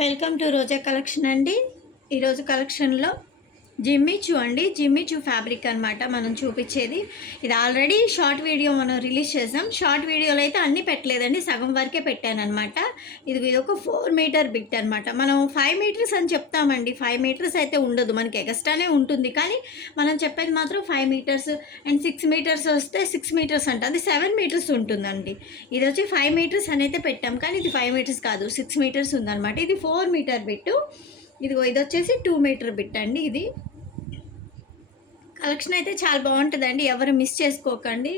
Welcome to Roja collection అండి. ఈరోజు కలెక్షన్లో జిమ్మిచూ అండి, జిమ్మిచూ ఫ్యాబ్రిక్ అనమాట మనం చూపించేది. ఇది ఆల్రెడీ షార్ట్ వీడియో మనం రిలీజ్ చేసాం. షార్ట్ వీడియోలో అయితే అన్నీ పెట్టలేదండి, సగం వరకే పెట్టానమాట. ఇది ఒక 4 మీటర్ బిట్ అనమాట. మనం 5 మీటర్స్ అని చెప్తామండి, 5 మీటర్స్ అయితే ఉండదు, మనకి ఎక్స్ట్రానే ఉంటుంది. కానీ మనం చెప్పేది మాత్రం 5 మీటర్స్ అండ్ 6 మీటర్స్ వస్తే 6 మీటర్స్ అంటే అది 7 మీటర్స్ ఉంటుందండి. ఇది వచ్చి 5 మీటర్స్ అని అయితే పెట్టాం, కానీ ఇది 5 మీటర్స్ కాదు, 6 మీటర్స్ ఉందన్నమాట. ఇది 4 మీటర్ బిట్టు. ఇది వచ్చేసి 2 మీటర్ బిట్ అండి. ఇది కలెక్షన్ అయితే చాలా బాగుంటుందండి, ఎవరు మిస్ చేసుకోకండి.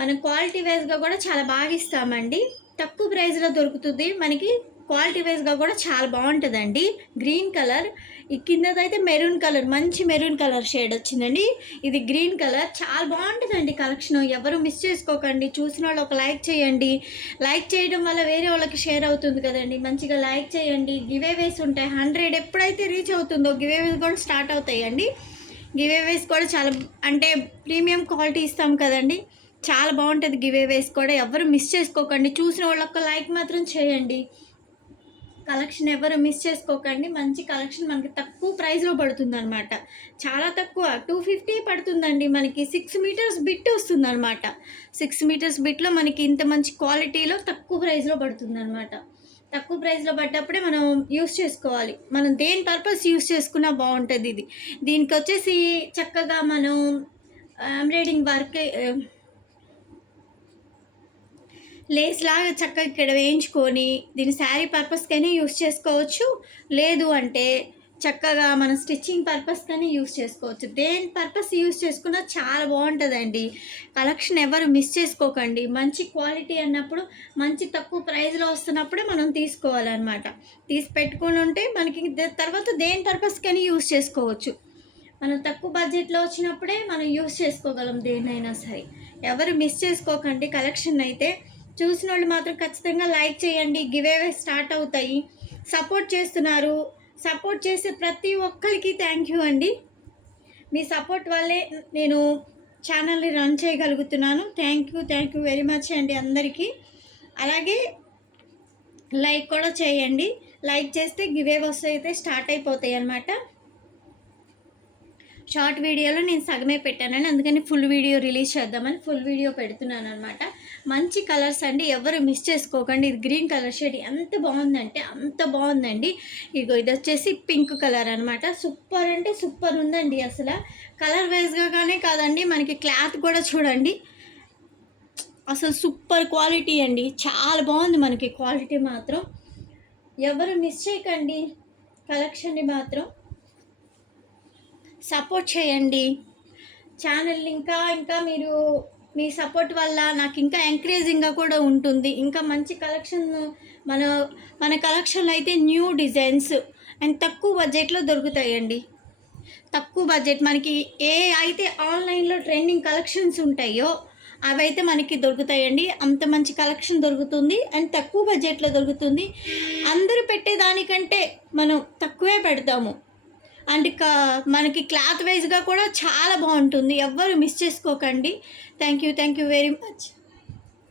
మనం క్వాలిటీ వైజ్గా కూడా చాలా బాగా ఇస్తామండి, తక్కువ ప్రైస్లో దొరుకుతుంది మనకి. క్వాలిటీ వైజ్గా కూడా చాలా బాగుంటుందండి. గ్రీన్ కలర్, ఈ కిందదైతే మెరూన్ కలర్, మంచి మెరూన్ కలర్ షేడ్ వచ్చిందండి. ఇది గ్రీన్ కలర్, చాలా బాగుంటుందండి కలెక్షన్. ఎవరు మిస్ చేసుకోకండి. చూసిన వాళ్ళు ఒక లైక్ చేయండి. లైక్ చేయడం వల్ల వేరే వాళ్ళకి షేర్ అవుతుంది కదండి. మంచిగా లైక్ చేయండి. గివేవేస్ ఉంటాయి. 100 ఎప్పుడైతే రీచ్ అవుతుందో గివేవేస్ కూడా స్టార్ట్ అవుతాయండి. గివేవేస్ కూడా చాలా అంటే ప్రీమియం క్వాలిటీ ఇస్తాం కదండి, చాలా బాగుంటుంది గివేవేస్ కూడా. ఎవరు మిస్ చేసుకోకండి. చూసిన వాళ్ళొక్క లైక్ మాత్రం చేయండి. కలెక్షన్ ఎవరు మిస్ చేసుకోకండి. మంచి కలెక్షన్ మనకి తక్కువ ప్రైస్లో పడుతుంది అనమాట, చాలా తక్కువ, 250 పడుతుందండి. మనకి 6 మీటర్స్ బిట్ వస్తుంది అనమాట. 6 మీటర్స్ బిట్లో మనకి ఇంత మంచి క్వాలిటీలో తక్కువ ప్రైస్లో పడుతుంది అనమాట. తక్కువ ప్రైస్లో పడ్డప్పుడే మనం యూస్ చేసుకోవాలి. మనం దేని పర్పస్ యూస్ చేసుకున్నా బాగుంటుంది. దీనికి వచ్చేసి చక్కగా మనం ఎంబ్రాయిడింగ్ వర్క్ లేస్ లాగా చక్కగా ఇక్కడ వేయించుకొని దీని శారీ పర్పస్కైనా యూస్ చేసుకోవచ్చు. లేదు అంటే చక్కగా మన స్టిచ్చింగ్ పర్పస్ కానీ యూస్ చేసుకోవచ్చు. దేని పర్పస్ యూస్ చేసుకున్నా చాలా బాగుంటుందండి. కలెక్షన్ ఎవరు మిస్ చేసుకోకండి. మంచి క్వాలిటీ అన్నప్పుడు, మంచి తక్కువ ప్రైస్లో వస్తున్నప్పుడే మనం తీసుకోవాలన్నమాట. తీసి పెట్టుకొని ఉంటే మనకి తర్వాత దేని పర్పస్ కానీ యూస్ చేసుకోవచ్చు. మనం తక్కువ బడ్జెట్లో వచ్చినప్పుడే మనం యూస్ చేసుకోగలం దేన్నైనా సరే. ఎవరు మిస్ చేసుకోకండి కలెక్షన్ అయితే. చూసిన వాళ్ళు మాత్రం ఖచ్చితంగా లైక్ చేయండి. గివేవే స్టార్ట్ అవుతాయి. సపోర్ట్ చేస్తున్నారు. సపోర్ట్ చేసే ప్రతి ఒక్కరికి థ్యాంక్ యూ అండి. మీ సపోర్ట్ వల్లే నేను ఛానల్ని రన్ చేయగలుగుతున్నాను. థ్యాంక్ యూ వెరీ మచ్ అండి అందరికీ. అలాగే లైక్ కూడా చేయండి. లైక్ చేస్తే గివేవేస్ అయితే స్టార్ట్ అయిపోతాయి అన్నమాట. షార్ట్ వీడియోలో నేను సగమే పెట్టానండి, అందుకని ఫుల్ వీడియో రిలీజ్ చేద్దామని ఫుల్ వీడియో పెడుతున్నాను అనమాట. మంచి కలర్స్ అండి, ఎవరు మిస్ చేసుకోకండి. ఇది గ్రీన్ కలర్ షేడ్ ఎంత బాగుందంటే అంత బాగుందండి. ఇది వచ్చేసి పింక్ కలర్ అనమాట. సూపర్ అంటే సూపర్ ఉందండి. అసలు కలర్ వైజ్గా కానీ కాదండి, మనకి క్లాత్ కూడా చూడండి, అసలు సూపర్ క్వాలిటీ అండి. చాలా బాగుంది మనకి క్వాలిటీ మాత్రం. ఎవరు మిస్ చేయకండి కలెక్షన్ని మాత్రం. సపోర్ట్ చేయండి ఛానల్ని. ఇంకా మీరు మీ సపోర్ట్ వల్ల నాకు ఇంకా ఎంకరేజింగ్గా కూడా ఉంటుంది. ఇంకా మంచి కలెక్షన్ మన కలెక్షన్లో అయితే న్యూ డిజైన్స్ అండ్ తక్కువ బడ్జెట్లో దొరుకుతాయండి. తక్కువ బడ్జెట్ మనకి ఏ అయితే ఆన్లైన్లో ట్రెండింగ్ కలెక్షన్స్ ఉంటాయో అవైతే మనకి దొరుకుతాయండి. అంత మంచి కలెక్షన్ దొరుకుతుంది అండ్ తక్కువ బడ్జెట్లో దొరుకుతుంది. అందరూ పెట్టేదానికంటే మనం తక్కువే పెడతాము. అండ్ మనకి క్లాత్ వైజ్గా కూడా చాలా బాగుంటుంది. ఎవ్వరు మిస్ చేసుకోకండి. Thank you very much.